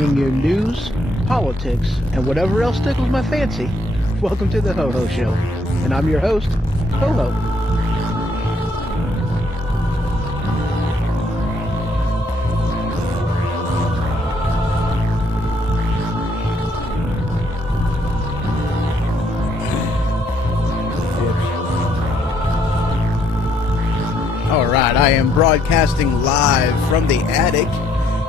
bringing you news, politics, and whatever else tickles my fancy. Welcome to the Ho Ho Show, and I'm your host, Ho Ho. Alright, I am broadcasting live from the attic.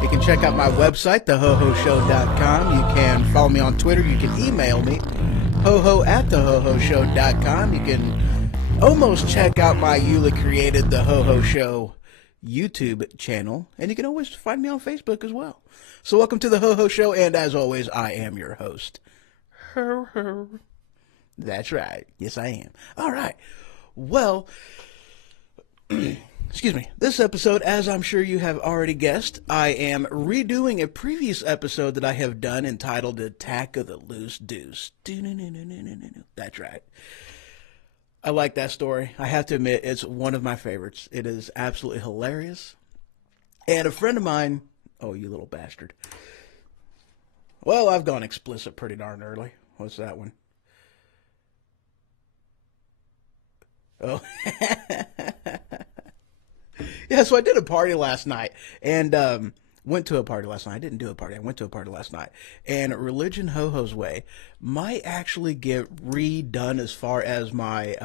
You can check out my website, thehohoshow.com. You can follow me on Twitter. You can email me, hoho@thehohoshow.com. You can almost check out my Eula created The Ho Ho Show YouTube channel. And you can always find me on Facebook as well. So welcome to The Ho Ho Show, and as always, I am your host. Ho ho. That's right. Yes, I am. Alright. Well, excuse me. This episode, as I'm sure you have already guessed, I am redoing a previous episode that I have done entitled Attack of the Loose Duce. That's right. I like that story. I have to admit, it's one of my favorites. It is absolutely hilarious. And a friend of mine, oh, you little bastard. Well, I've gone explicit pretty darn early. What's that one? Oh, yeah, so I did a party last night, and went to a party last night. I didn't do a party. I went to a party last night. And Religion Ho-Ho's Way might actually get redone as far as my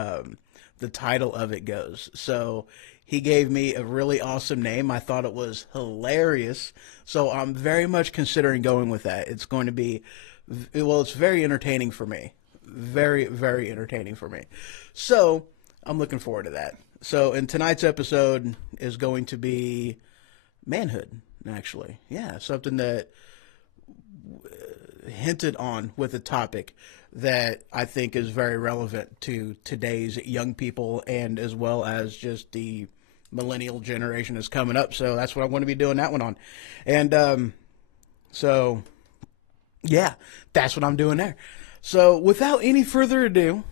the title of it goes. So he gave me a really awesome name. I thought it was hilarious. So I'm very much considering going with that. It's going to be, well, it's very entertaining for me. Very, very entertaining for me. So I'm looking forward to that. So, in tonight's episode is going to be manhood, actually. Yeah, something that hinted on with a topic that I think is very relevant to today's young people, and as well as just the millennial generation is coming up. So that's what I'm going to be doing that one on. And so, yeah, that's what I'm doing there. So without any further ado,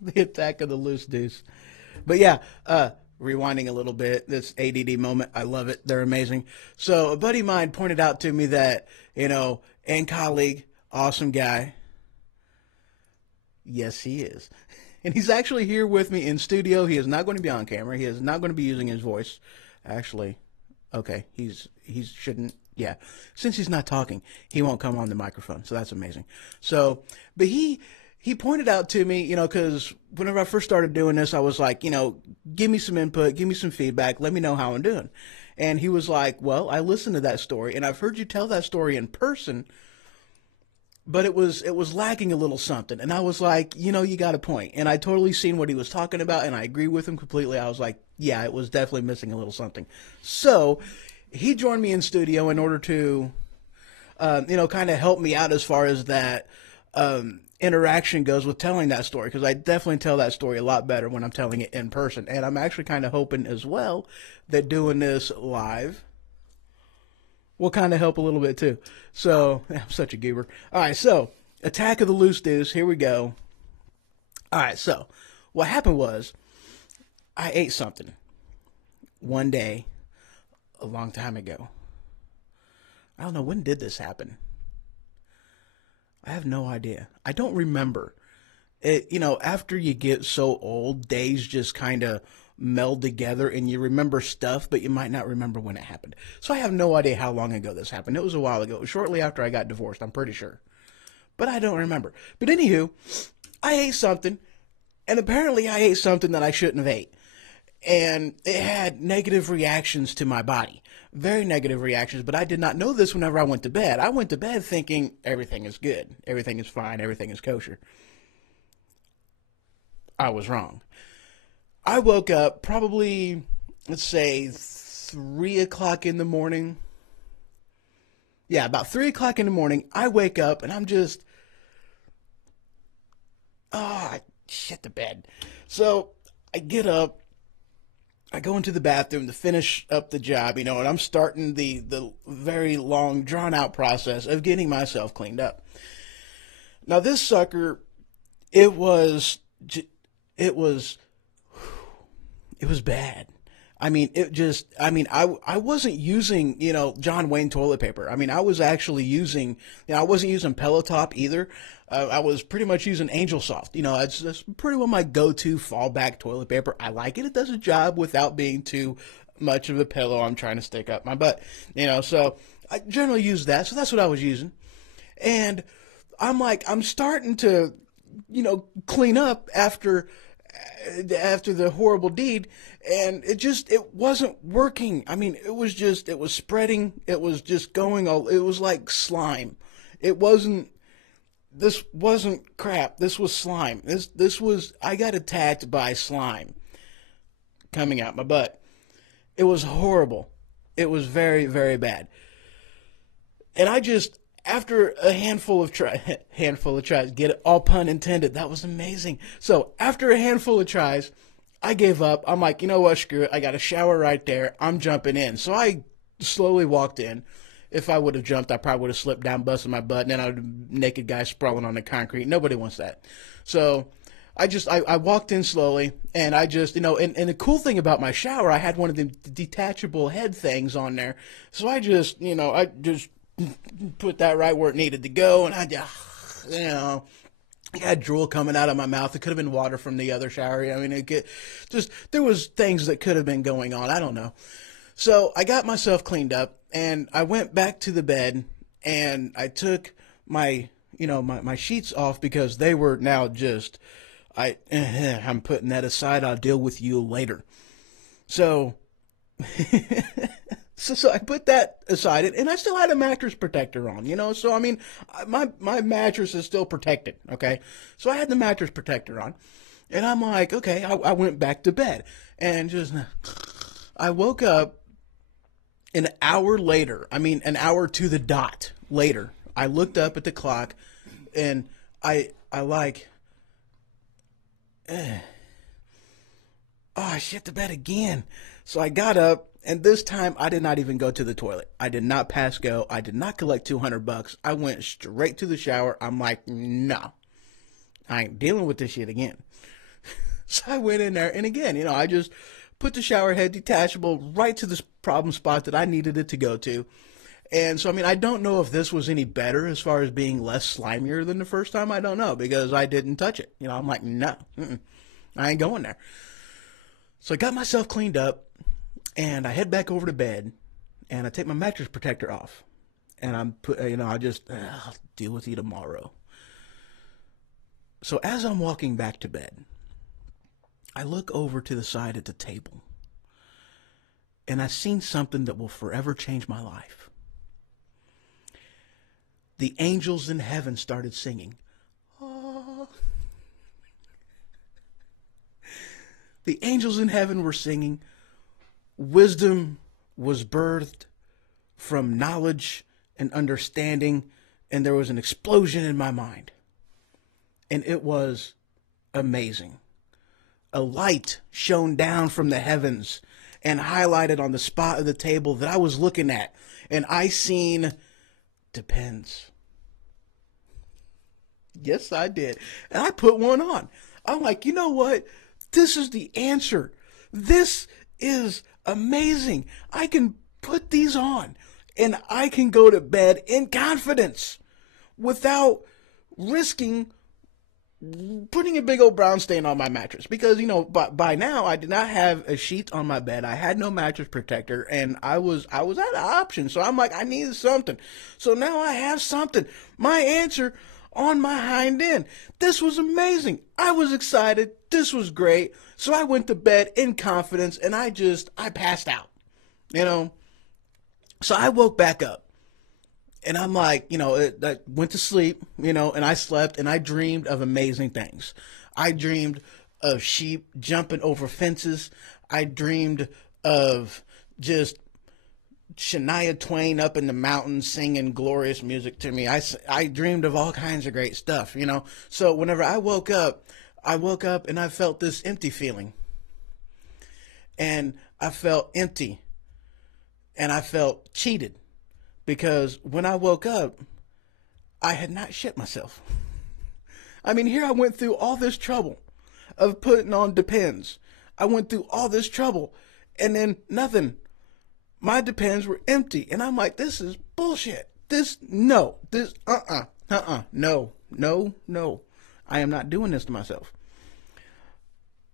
the Attack of the Loose Duce. But yeah, rewinding a little bit, this ADD moment, I love it. They're amazing. So a buddy of mine pointed out to me that, and colleague, awesome guy. Yes, he is. And he's actually here with me in studio. He is not going to be on camera. He is not going to be using his voice. Actually, okay, he shouldn't, yeah. Since he's not talking, he won't come on the microphone. So that's amazing. So, but he pointed out to me, because whenever I first started doing this, I was like, give me some input, give me some feedback, let me know how I'm doing. And he was like, well, I listened to that story, and I've heard you tell that story in person, but it was lacking a little something. And I was like, you got a point. And I totally seen what he was talking about, and I agree with him completely. I was like, yeah, it was definitely missing a little something. So he joined me in studio in order to, kind of help me out as far as that, interaction goes with telling that story, because I definitely tell that story a lot better when I'm telling it in person. And I'm actually kind of hoping as well that doing this live will kind of help a little bit too. So I'm such a goober. All right, so Attack of the Loose Duce, here we go. All right, so what happened was I ate something one day a long time ago. I don't know, when did this happen? I have no idea. I don't remember. It, after you get so old, days just kind of meld together and you remember stuff, but you might not remember when it happened. So I have no idea how long ago this happened. It was a while ago. It was shortly after I got divorced, I'm pretty sure. But I don't remember. But anywho, I ate something, and apparently I ate something that I shouldn't have ate. And it had negative reactions to my body. Very negative reactions, but I did not know this whenever I went to bed. I went to bed thinking everything is good, everything is fine, everything is kosher. I was wrong. I woke up probably, let's say, 3 o'clock in the morning. Yeah, about 3 o'clock in the morning, I wake up and I'm just, I shit the bed. So I get up. I go into the bathroom to finish up the job, and I'm starting the very long, drawn-out process of getting myself cleaned up. Now, this sucker, it was bad. I mean, I wasn't using, John Wayne toilet paper. I mean, I was actually using, I wasn't using Pillow Top either. I was pretty much using Angel Soft. It's pretty well my go-to fallback toilet paper. I like it. It does a job without being too much of a pillow I'm trying to stick up my butt. So I generally use that. So that's what I was using. And I'm starting to, clean up after the horrible deed, and it wasn't working. I mean, it was spreading. It was just going all, it was like slime. This wasn't crap. This was slime. I got attacked by slime coming out my butt. It was horrible. It was very, very bad. And after a handful of tries, get it, all pun intended, that was amazing. So after a handful of tries, I gave up. I'm like, you know what, screw it. I got a shower right there. I'm jumping in. So I slowly walked in. If I would have jumped, I probably would have slipped down, busted my butt, and then I would have naked guy sprawling on the concrete. Nobody wants that. So I walked in slowly, and and the cool thing about my shower, I had one of the detachable head things on there. So I just put that right where it needed to go, and I had drool coming out of my mouth. It could have been water from the other shower. I mean, there was things that could have been going on. I don't know. So I got myself cleaned up, and I went back to the bed, and I took my sheets off because they were now I'm putting that aside. I'll deal with you later. So, so I put that aside, and I still had a mattress protector on, So, I mean, my mattress is still protected, okay? So I had the mattress protector on, and I'm like, okay, I went back to bed, and I woke up an hour later. I mean, an hour to the dot later. I looked up at the clock, and I I shit the bed again. So I got up, and this time I did not even go to the toilet. I did not pass go. I did not collect $200. I went straight to the shower. I'm like, no, I ain't dealing with this shit again. So I went in there, and again, I just put the shower head detachable right to this problem spot that I needed it to go to. And so, I mean, I don't know if this was any better as far as being less slimier than the first time. I don't know, because I didn't touch it. I'm like, no, I ain't going there. So I got myself cleaned up, and I head back over to bed, and I take my mattress protector off, and I'll deal with you tomorrow. So as I'm walking back to bed, I look over to the side at the table, and I seen something that will forever change my life. The angels in heaven started singing. Oh. The angels in heaven were singing. Wisdom was birthed from knowledge and understanding, and there was an explosion in my mind. And it was amazing. A light shone down from the heavens and highlighted on the spot of the table that I was looking at. And I seen depends. Yes, I did. And I put one on. I'm like, you know what? This is the answer. This is amazing. I can put these on, and I can go to bed in confidence without risking putting a big old brown stain on my mattress, because by now I did not have a sheet on my bed. I had no mattress protector, and I was out of options. So I'm like, I needed something. So now I have something. My answer on my hind end. This was amazing. I was excited. This was great. So I went to bed in confidence, and I passed out. So I woke back up. And I'm like, I went to sleep, and I slept, and I dreamed of amazing things. I dreamed of sheep jumping over fences. I dreamed of just Shania Twain up in the mountains singing glorious music to me. I dreamed of all kinds of great stuff, So whenever I woke up and I felt this empty feeling. And I felt empty. And I felt cheated. Because when I woke up, I had not shit myself. I mean, here I went through all this trouble of putting on Depends. I went through all this trouble, And then nothing. My Depends were empty. And I'm like, this is bullshit. No. No. I am not doing this to myself.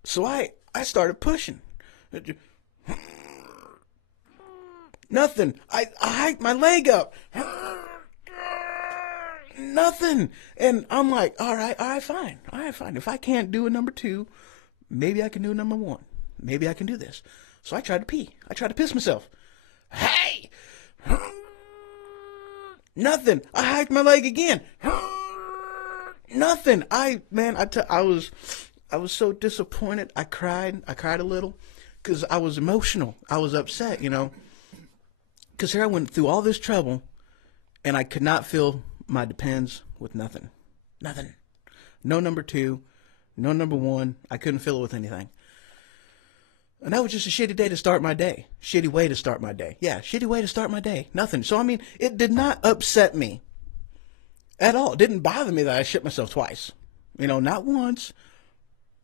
So I started pushing. Nothing. I hiked my leg up. Nothing. And I'm like, all right, fine. If I can't do a number 2, maybe I can do a number 1. Maybe I can do this. So I tried to pee. I tried to piss myself. Hey! Nothing. I hiked my leg again. Nothing. I was so disappointed. I cried a little because I was emotional. I was upset, because here I went through all this trouble and I could not fill my Depends with nothing. No number 2, no number 1. I couldn't fill it with anything. And that was just a shitty day to start my day. Shitty way to start my day. Yeah, shitty way to start my day. Nothing. So, I mean, it did not upset me at all. It didn't bother me that I shit myself twice. Not once,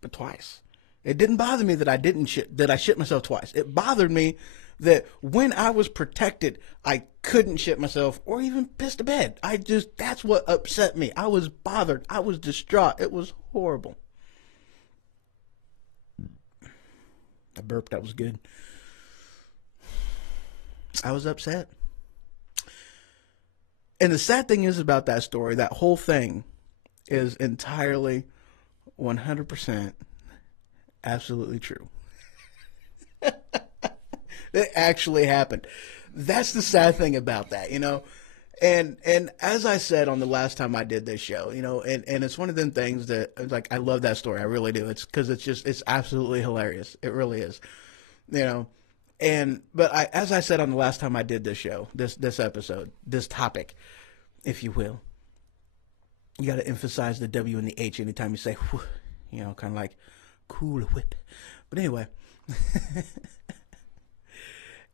but twice. It didn't bother me that I shit myself twice. It bothered me that when I was protected, I couldn't shit myself or even piss the bed. That's what upset me. I was bothered. I was distraught. It was horrible. I burped. That was good. I was upset. And the sad thing is about that story, that whole thing is entirely 100% absolutely true. It actually happened. That's the sad thing about that, And as I said on the last time I did this show, and it's one of them things that, like, I love that story. I really do. It's because it's absolutely hilarious. It really is, But as I said on the last time I did this show, this episode, this topic, if you will, you got to emphasize the W and the H anytime you say, kind of like cool whip. But anyway,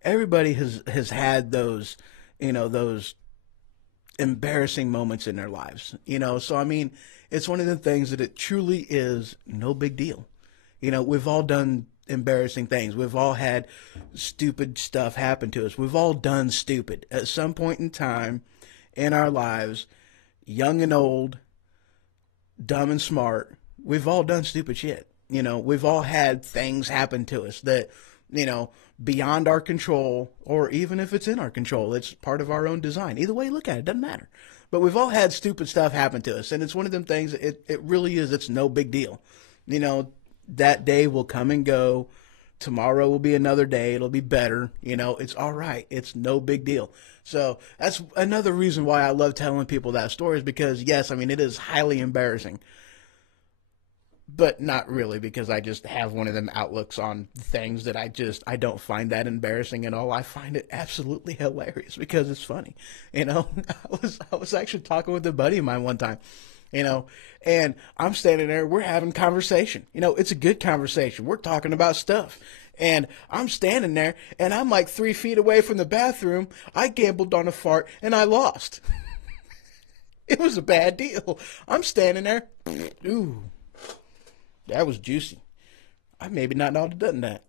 everybody has had those, those embarrassing moments in their lives, so I mean, it's one of the things that it truly is no big deal. We've all done embarrassing things. We've all had stupid stuff happen to us. We've all done stupid at some point in time in our lives, young and old, dumb and smart. We've all done stupid shit. We've all had things happen to us that, beyond our control, or even if it's in our control, it's part of our own design. Either way you look at it, doesn't matter. But we've all had stupid stuff happen to us, and it's one of them things, it really is, it's no big deal. That day will come and go. Tomorrow will be another day. It'll be better. It's all right. It's no big deal. So that's another reason why I love telling people that story, is because, yes, I mean, it is highly embarrassing. But not really, because I just have one of them outlooks on things that I don't find that embarrassing at all. I find it absolutely hilarious because it's funny. I was actually talking with a buddy of mine one time, and I'm standing there, we're having conversation. It's a good conversation. We're talking about stuff. And I'm standing there, and I'm like 3 feet away from the bathroom. I gambled on a fart, and I lost. It was a bad deal. I'm standing there. Ooh. That was juicy. I maybe not ought to have done that.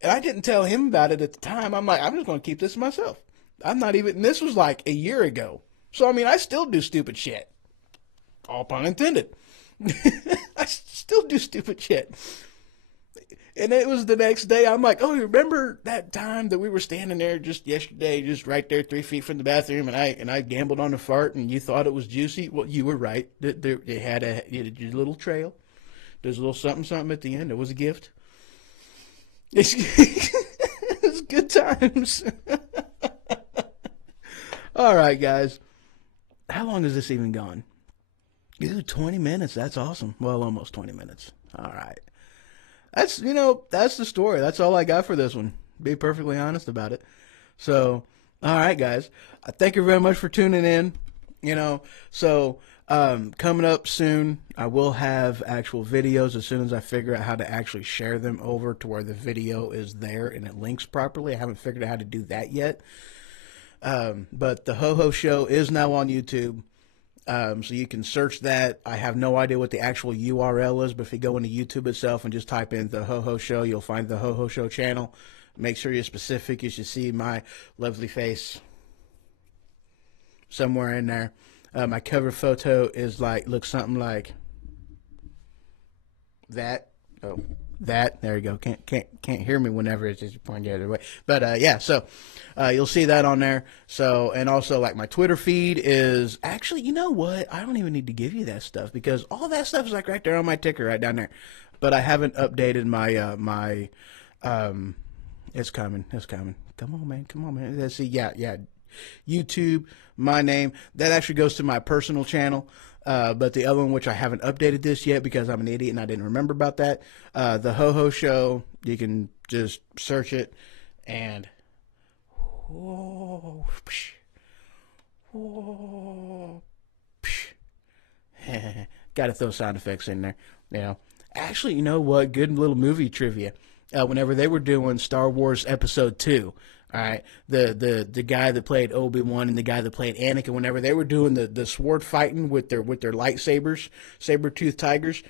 And I didn't tell him about it at the time. I'm like, I'm just going to keep this to myself. And this was like a year ago. So, I mean, I still do stupid shit. All pun intended. I still do stupid shit. And it was the next day. I'm like, oh, you remember that time that we were standing there just yesterday, just right there 3 feet from the bathroom, and I gambled on a fart, and you thought it was juicy? Well, you were right. It had a little trail. There's a little something at the end. It was a gift. It was good times. All right, guys. How long has this even gone? 20 minutes. That's awesome. Well, almost 20 minutes. All right. That's the story. That's all I got for this one. Be perfectly honest about it. So, all right, guys. Thank you very much for tuning in. Coming up soon, I will have actual videos as soon as I figure out how to actually share them over to where the video is there and it links properly. I haven't figured out how to do that yet. But the Ho Ho Show is now on YouTube. So you can search that. I have no idea what the actual URL is, but if you go into YouTube itself and just type in the Ho Ho Show, you'll find the Ho Ho Show channel. Make sure you're specific. You should see my lovely face somewhere in there. My cover photo is looks something like that. Oh, that. There you go. Can't hear me whenever it's just pointing the other way. But yeah, so you'll see that on there. So, and also like my Twitter feed is actually, you know what? I don't even need to give you that stuff because all that stuff is like right there on my ticker, right down there. But I haven't updated my it's coming. It's coming. Come on, man. Come on, man. Let's see. Yeah. YouTube, my name. That actually goes to my personal channel. But the other one, which I haven't updated this yet because I'm an idiot and I didn't remember about that. The Ho Ho Show. You can just search it and whoa, psh, whoa, psh. Got to throw sound effects in there. Actually, you know what? Good little movie trivia. Whenever they were doing Star Wars Episode 2, all right, the guy that played Obi-Wan and the guy that played Anakin, whenever they were doing the sword fighting with their lightsabers, saber-toothed tigers,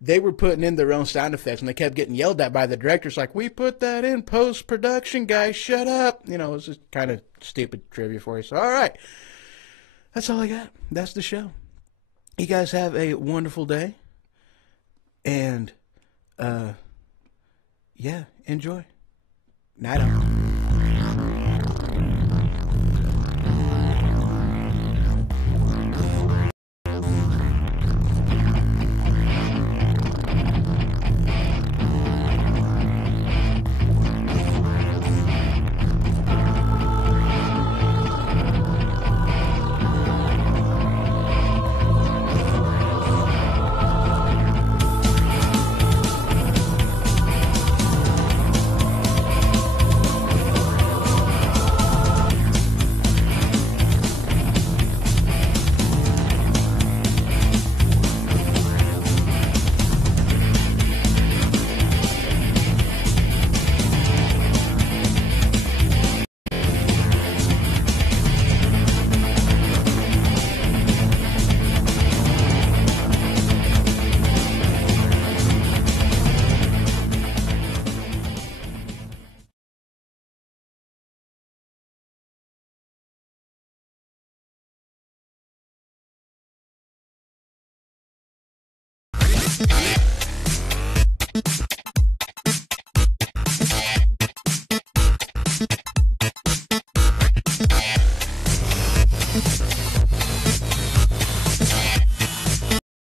they were putting in their own sound effects, and they kept getting yelled at by the directors, like, we put that in post-production, guys, shut up. It's just kind of stupid trivia for you. So, all right, that's all I got. That's the show. You guys have a wonderful day, and yeah, enjoy. Night out.